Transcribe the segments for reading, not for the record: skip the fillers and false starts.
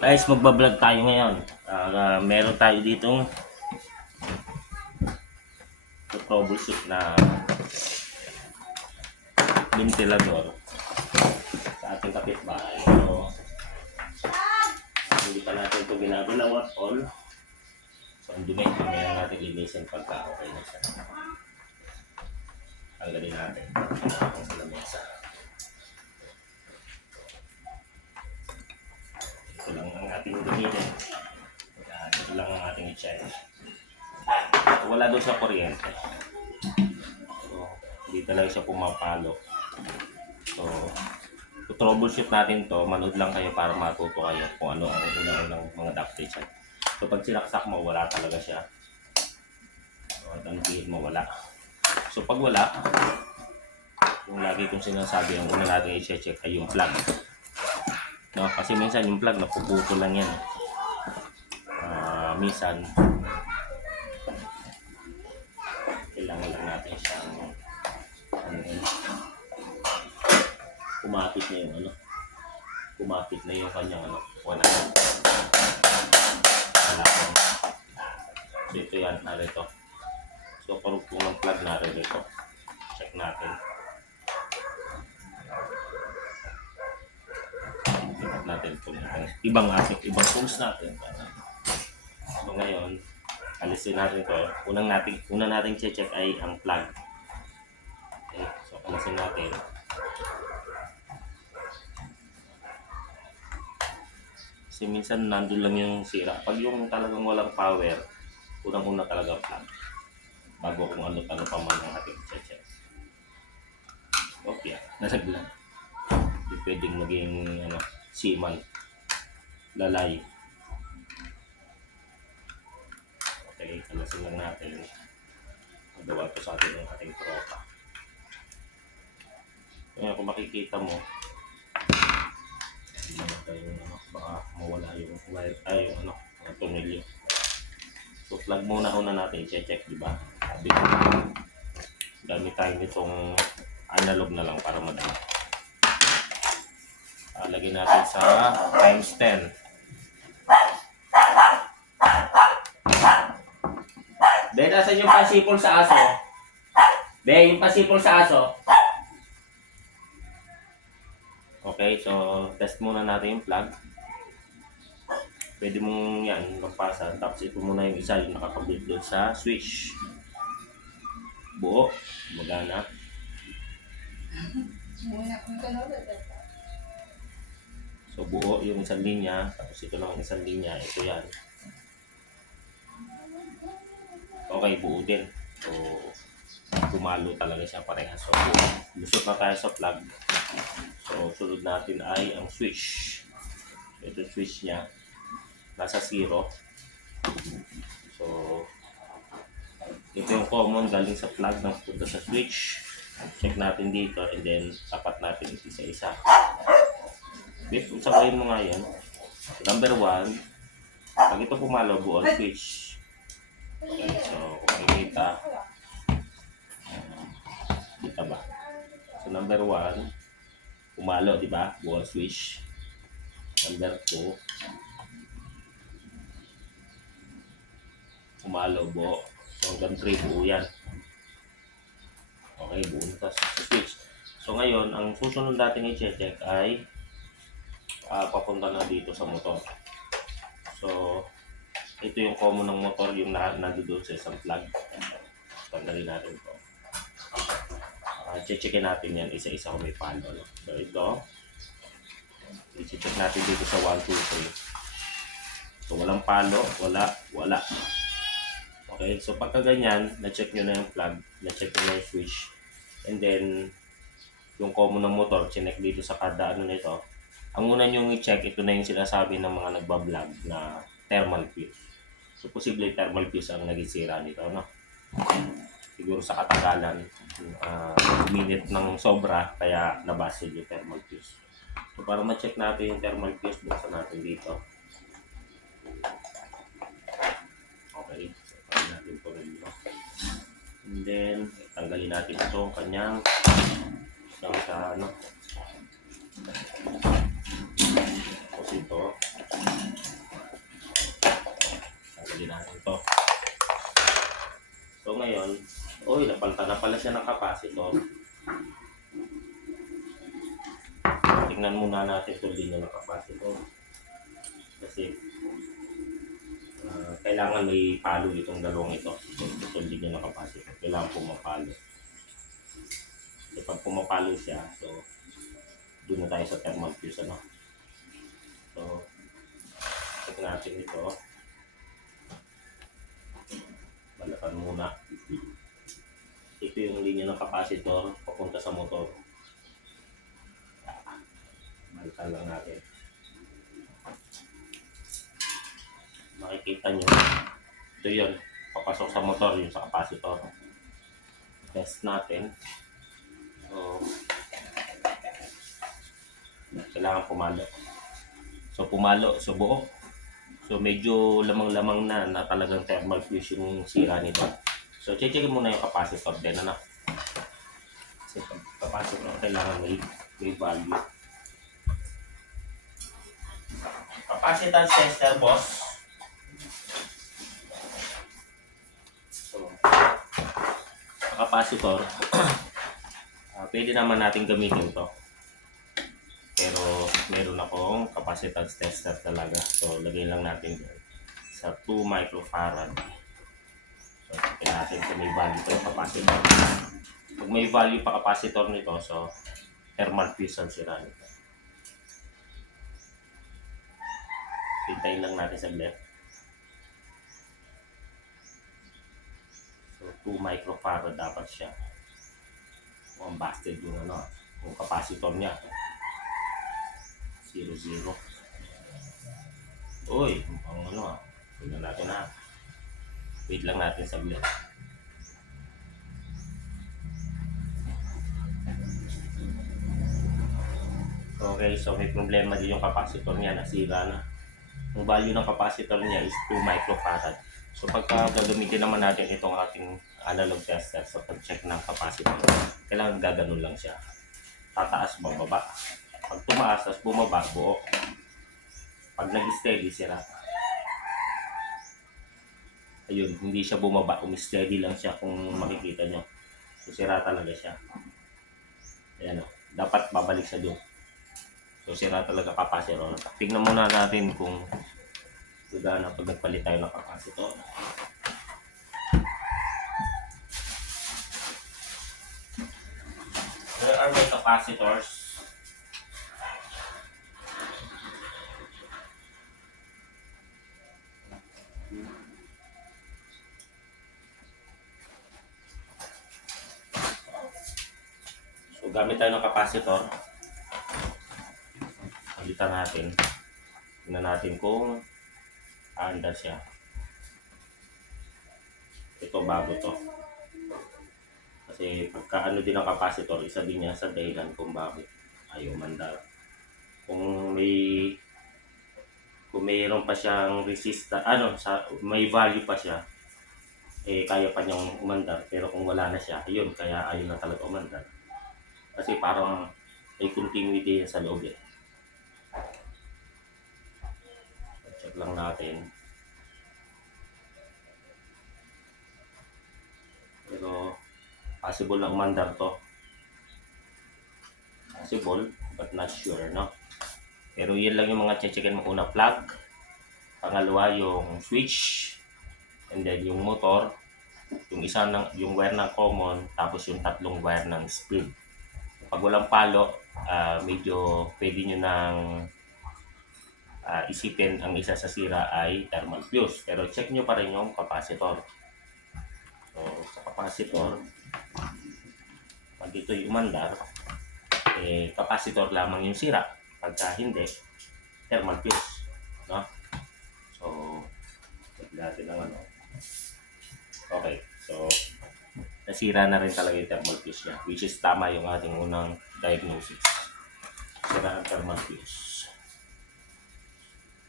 Guys, magbablog tayo ngayon. Meron tayo ditong troubleshoot na ventilador sa ating kapitbahay. So, hindi pa natin ito ginagalaw at all. So, ang dumi, mamaya natin linisin pagka okay na siya. Tanggalin natin sa lamesa. Ito lang ang ating gamitin. Ito lang ang ating i-check. Wala doon sa kuryente. So, hindi talaga siya pumapalo. So, troubleshoot natin to. Manood lang kayo para matuto kayo kung ano ang unang mga updates. So, pag sinaksak mo, wala talaga siya. So, at ang pihit mo, wala. So, pag wala, yung lagi kong sinasabi, ang una natin i-check ay yung plug. No, kasi minsan yung plug napuputo lang yan. Minsan kailangan lang natin siyang kumapit na yung kumapit na yung kanyang wala. So ito yan, narito. So karugtong ng plug narito. Check natin. Natin kung ibang tools natin. So ngayon, alisin natin ito. Una nating check ay ang plug. Okay, so alisin natin. Kasi minsan nandun lang yung sira. Pag yung talagang walang power, unang-una talaga plug. Bago kung ano pa man ang ating check. Okay, nasaglan. Hindi pwedeng maging siman, lalay. Okay, kalasin lang natin. Magawa ito sa atin ng ating tropa. Kaya kung makikita mo, hindi naman tayo baka mawala yung wire, yung tornilyo. So plug muna natin i-check, di ba? Sabi ko, gamit tayo nitong analog na lang para madali. Lagyan natin sa times 10. Then, asan yung pasipol sa aso? Then, yung pasipol sa aso. Okay, so test muna natin yung plug. Pwede mong yan, lampasan. Tapos ito muna yung isa, yung nakakabit doon sa switch. Buo, magana. So buo yung isang linya, tapos ito naman isang linya, ito yan. Okay, buo din. So, gumalo talaga siya parehas. So, lusot na tayo sa plug. So, sunod natin ay ang switch. Ito switch niya. Nasa 0. So, ito yung common galing sa plug ng punta sa switch. Check natin dito and then tapat natin isa-isa. Sabayin mo nga yan. Number 1, pag ito pumalo, buo ang switch. Okay, so kung makikita, kita ba? So number 1, pumalo, di ba? Buo ang switch. Number 2, pumalo, buo. So hanggang 3, buo yan. Okay, buo na sa switch. So ngayon, ang susunod natin i-check ay papunta na dito sa motor. So, ito yung common ng motor, yung nandoon sa isang plug. Tanggalin natin ito. Checkin natin yan isa-isa kung may palo. No? So, ito, i-check natin dito sa 1, 2, 3. So, walang palo, wala. Okay, so pagka ganyan, na-check nyo na yung plug, na-check nyo na yung switch, and then, yung common ng motor, chinek dito sa kada nito. Ang una nyo i-check, ito na yung sinasabi ng mga nagbablog na thermal fuse. So, posible thermal fuse ang nagisira nito, no? Siguro sa katagalan, minute ng sobra, kaya nabasag yung thermal fuse. So, para ma-check natin yung thermal fuse, buksan natin dito. Okay, so tanggalin natin ito rin. And then, tanggalin natin ito, kanyang sa tapos ito palitan na pala siya ng capacitor. Tingnan muna natin itong linya ng capacitor. Kasi kailangan may palo itong dalawang ito. Itong linya ng capacitor. Kailangan pumapalo. Kasi pag pumapalo siya, so doon na tayo sa thermal fuse, ano? So, check natin ito. Balakan muna. Ito yung linya ng capacitor papunta sa motor. Balikan lang natin. Makikita nyo. Ito yun. Papasok sa motor yung sa capacitor. Test natin. So, kailangan pumalo. So, pumalo. So, buo. So, medyo lamang-lamang na talagang thermal fuse yung sira nito. So, check muna yung capacitor din, ano? Kasi pag capacitor, kailangan may value. Capacitance tester, boss. So, capacitor, pwede naman natin gamitin to. Pero, meron akong capacitance tester talaga. So, lagay lang natin sa 2 microfarad. So, check natin kung may value pa yung capacitor. Pag may value pa capacitor nito, so thermal fuse ang sira nito. Hintayin lang natin sa left. So, 2 microfarad dapat siya. Ang busted yung yung capacitor niya. 0, 0. Uy, ang tingnan natin na. Wait lang natin saglit. Okay, so may problema din yung capacitor niya, nasira na. Yung value ng capacitor niya is 2 microfarad. So pagka gagamitin naman natin itong ating analog tester sa pag-check ng capacitor, kailangan gaganon lang siya. Tataas, bababa. Pag tumaas, as bumaba, buo. Pag nag-steady, sira. Ayun, hindi siya bumaba, steady lang siya kung makikita nyo. So, sira talaga siya. Ayan o, dapat babalik sa doon. So, sira talaga capacitor. Tingnan muna natin kung gagana pag nagpalit tayo ng capacitor. Where are my capacitors? So, gamit tayo ng capacitor. Palitan natin. Tingnan natin kung aanda siya. Ito, bago to. Kasi pagka din ang capacitor, isa din niya sa dahilan kung bakit ayaw mandar. Kung mayroon pa siyang may value pa siya, kaya pa niyang umandar. Pero kung wala na siya, ayun, kaya ayaw na talaga umandar. Kasi parang may continuity yan sa loob eh. Check lang natin. Pero possible na umandar to. Possible, but not sure, no? Pero yun lang yung mga checkin mo. Una, plug. Pangalawa, yung switch. And then yung motor. Yung wire ng common. Tapos yung tatlong wire ng speed. Pag walang palo, medyo pwede nyo nang isipin ang isa sa sira ay thermal fuse. Pero check nyo pa rin yung capacitor. So, sa capacitor, pag ito'y umandar, capacitor lamang yung sira. Pagka hindi, thermal fuse. No? So, check natin ang Okay, so nasira na rin talaga yung thermal fuse niya, which is tama yung ating unang diagnosis. Sira ang thermal fuse.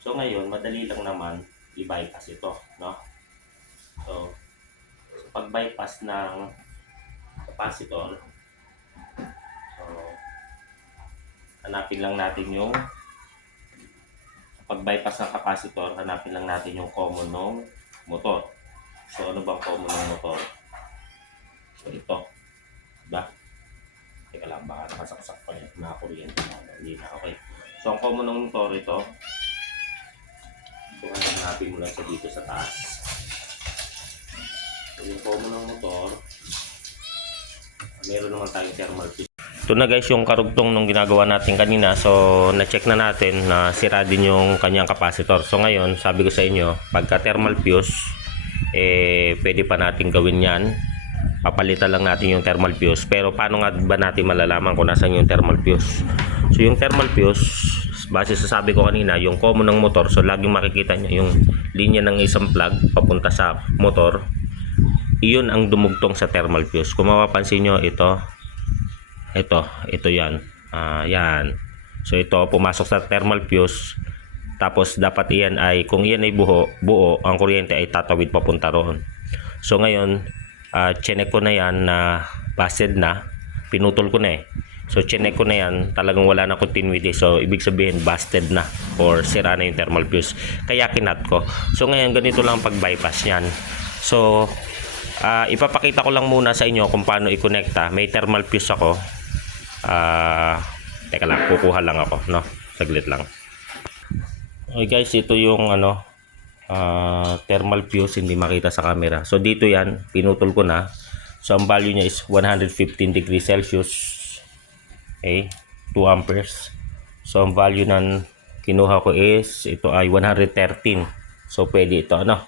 So ngayon, madali lang naman i-bypass ito, no? So, pag-bypass ng capacitor, so, hanapin lang natin yung pag-bypass ng capacitor, hanapin lang natin yung common ng motor. So, ano bang common ng motor? So ito, diba? Teka lang, baka nakasaksak pa yan. Nakakuryente na. Hindi na, okay. So ang common ng motor ito, so hanapin mo lang sa dito sa taas. So yung common ng motor, meron naman tayong thermal fuse. Ito na guys yung karugtong nung ginagawa natin kanina. So na-check na natin na sira din yung kanyang capacitor. So ngayon, sabi ko sa inyo, pagka thermal fuse, pwede pa natin gawin yan. Papalitan lang natin yung thermal fuse. Pero paano nga ba natin malalaman kung nasan yung thermal fuse? So yung thermal fuse, base sa sabi ko kanina, yung common ng motor. So laging makikita nyo yung linya ng isang plug papunta sa motor. Iyon ang dumugtong sa thermal fuse. Kung mapapansin nyo, ito yan. Yan. So ito pumasok sa thermal fuse. Tapos dapat iyan ay, kung iyan ay buo, ang kuryente ay tatawid papunta roon. So ngayon, chinek ko na yan na busted na. Pinutol ko na eh. So chinek ko na yan, talagang wala na continuity. So ibig sabihin busted na or sira na yung thermal fuse. Kaya kinat ko. So ngayon ganito lang pag-bypass niyan. So ipapakita ko lang muna sa inyo kung paano i-connecta. May thermal fuse ako. Teka lang, kukuha lang ako, no? Saglit lang. Okay guys, ito yung thermal fuse, hindi makita sa camera. So dito yan, pinutol ko na. So ang value niya is 115 degrees Celsius. Okay, 2 amperes. So ang value ng kinuha ko is, ito ay 113. So pwede ito, ano?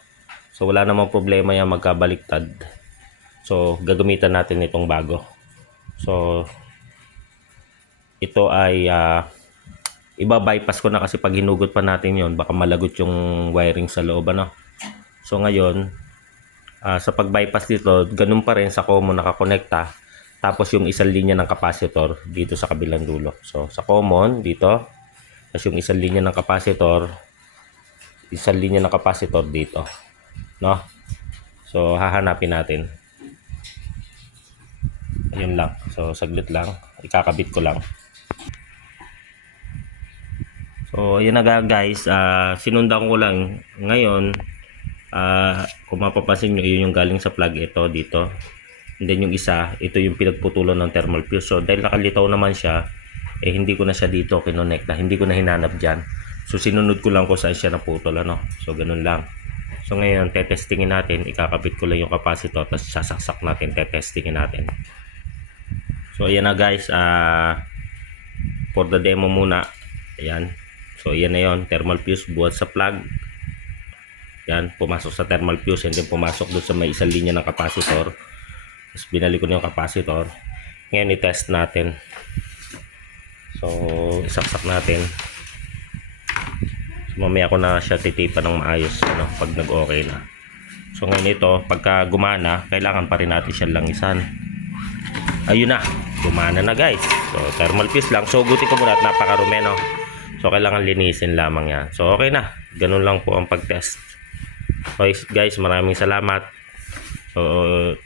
So wala namang problema yan magkabaliktad. So gagamitan natin itong bago. So ito ay iba-bypass ko na kasi pag hinugot pa natin yon baka malagot yung wiring sa loob, ano? So ngayon sa pag-bypass dito, ganun pa rin sa common nakakonekta. Tapos yung isang linya ng capacitor dito sa kabilang dulo. So sa common dito, tapos yung isang linya ng capacitor, dito, no? So hahanapin natin. Ayun lang. So saglit lang, ikakabit ko lang. So ayun na guys, sinundan ko lang ngayon. Kung mapapansin nyo, yun yung galing sa plug, ito dito. And then yung isa, ito yung pinagputulan ng thermal fuse. So dahil nakalitaw naman siya, hindi ko na siya dito kinonekta, hindi ko na hinanap dyan. So sinunod ko lang kung saan siya naputol, ano? So ganun lang. So ngayon, tetestingin natin, ikakabit ko lang yung capacitor, tapos sasaksak natin, tetestingin natin. So ayan na guys, for the demo muna. Ayan. So ayan na yun, thermal fuse buhat sa plug. Yan, pumasok sa thermal fuse, and then pumasok doon sa may isang linya ng capacitor. Tapos binalik ko na yung capacitor. Ngayon i-test natin. So isaksak natin. So mamaya ko na siya titipan ng maayos, ano, pag nag-okay na. So ngayon ito, pagka gumana, kailangan pa rin natin siya langisan. Ayun na, gumana na guys. So thermal fuse lang. So gutin ko muna at napakarumi, no? So kailangan linisin lamang yan. So okay na, ganun lang po ang pag-test. Okay guys, maraming salamat. So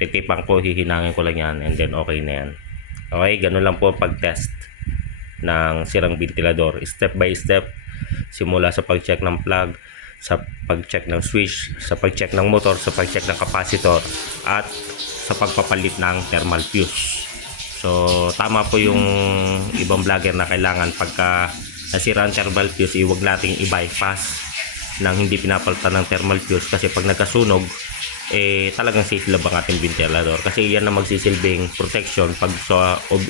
titipan ko, hihinangin ko lang yan, and then okay na yan. Okay, ganun lang po ang pag-test ng sirang ventilador. Step by step, simula sa pag-check ng plug, sa pag-check ng switch, sa pag-check ng motor, sa pag-check ng capacitor, at sa pagpapalit ng thermal fuse. So tama po yung ibang vlogger na kailangan pagka nasira ang thermal fuse, huwag nating i-bypass nang hindi pinapalitan ng thermal fuse, kasi pag nagkasunog, talagang safe lang ang ating ventilador, kasi yan na magsisilbing protection pag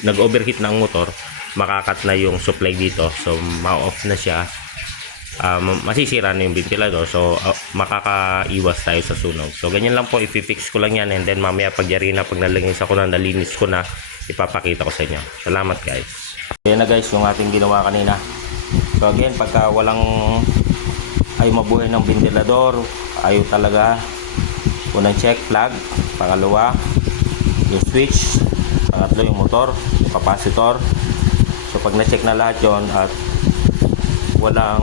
nag-overheat na ang motor, makakat na yung supply dito, so ma-off na siya, masisira na yung ventilador, so makakaiwas tayo sa sunog. So ganyan lang po, ipifix ko lang yan, and then mamaya pag yari na, pag nalinis ako na, nalinis ko na, ipapakita ko sa inyo. Salamat guys. Yan na guys yung ating ginawa kanina. So again, pagka walang ayaw mabuhay ng ventilador, ayaw talaga, unang check plug, pangalawa yung switch, pangatlo yung motor, yung capacitor. So pag na-check na lahat yon at walang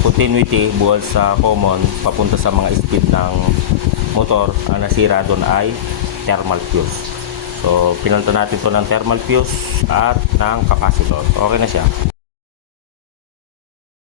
continuity buhat sa common papunta sa mga speed ng motor, ang nasira doon ay thermal fuse. So pinalitan natin to ng thermal fuse at ng capacitor. Okay na siya.